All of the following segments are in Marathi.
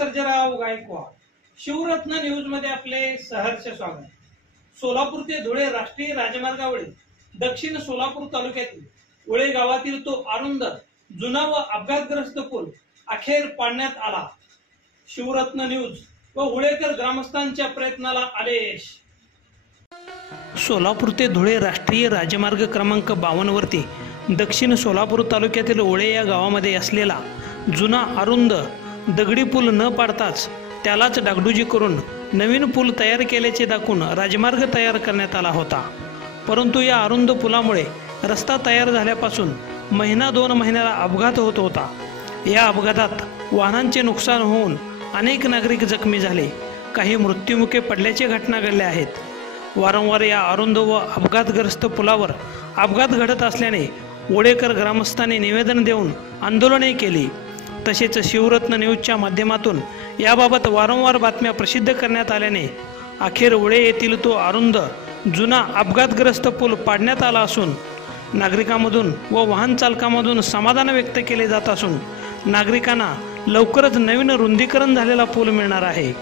सर्जेराव गायकवाड. शिवरत्न न्यूज मध्ये आपले सहर्ष स्वागत. सोलापूर ते धुळे राष्ट्रीय राजमार्गावरील दक्षिण सोलापूर तालुक्यातील उळे गावातील तो अरुंद जुना व अपघातग्रस्त पूल अखेर पाडण्यात आला. शिवरत्न न्यूज व उळेकर ग्रामस्थांच्या प्रयत्नाला आले यश. सोलापूर ते धुळे राष्ट्रीय राजमार्ग क्रमांक 52 वरती दक्षिण सोलापूर तालुक्यातील उळे या गावामध्ये असलेला जुना अरुंद दगडी पूल न पाडताच त्यालाच डागडुजी करून नवीन पूल तयार केल्याचे दाखवून राजमार्ग तयार करण्यात आला होता. परंतु या अरुंद पुलामुळे रस्ता तयार झाल्यापासून महिना 2 महिन्याला अपघात होत होता. या अपघातात वाहनांचे नुकसान होऊन अनेक नागरिक जखमी झाले. काही मृत्युमुखी पडल्याच्या घटना घडल्या आहेत. वारंवार या अरुंद व अपघातग्रस्त पुलावर अपघात घडत असल्याने उळेकर ग्रामस्थांनी निवेदन देऊन आंदोलने केली. तसेच शिवरत्न न्यूजच्या माध्यमातून याबाबत वारंवार बातम्या प्रसिद्ध करण्यात आल्याने अखेर उळे येथील तो अरुंद जुना अपघातग्रस्त पूल पाडण्यात आला असून नागरिकांमधून व वाहन चालकांमधून समाधान व्यक्त केले जात असून नागरिकांना लवकरच नवीन रुंदीकरण झालेला पूल मिळणार आहे.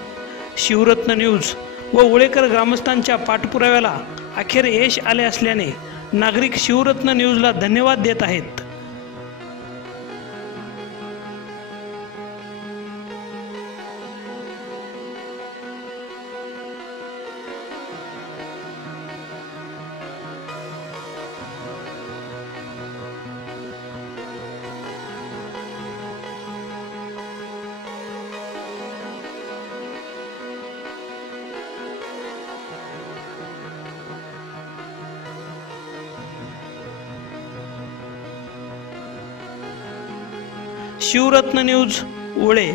शिवरत्न न्यूज व उळेकर ग्रामस्थांच्या पाठपुराव्याला अखेर यश आले असल्याने नागरिक शिवरत्न न्यूजला धन्यवाद देत आहेत. शिवरत्न न्यूज उळे.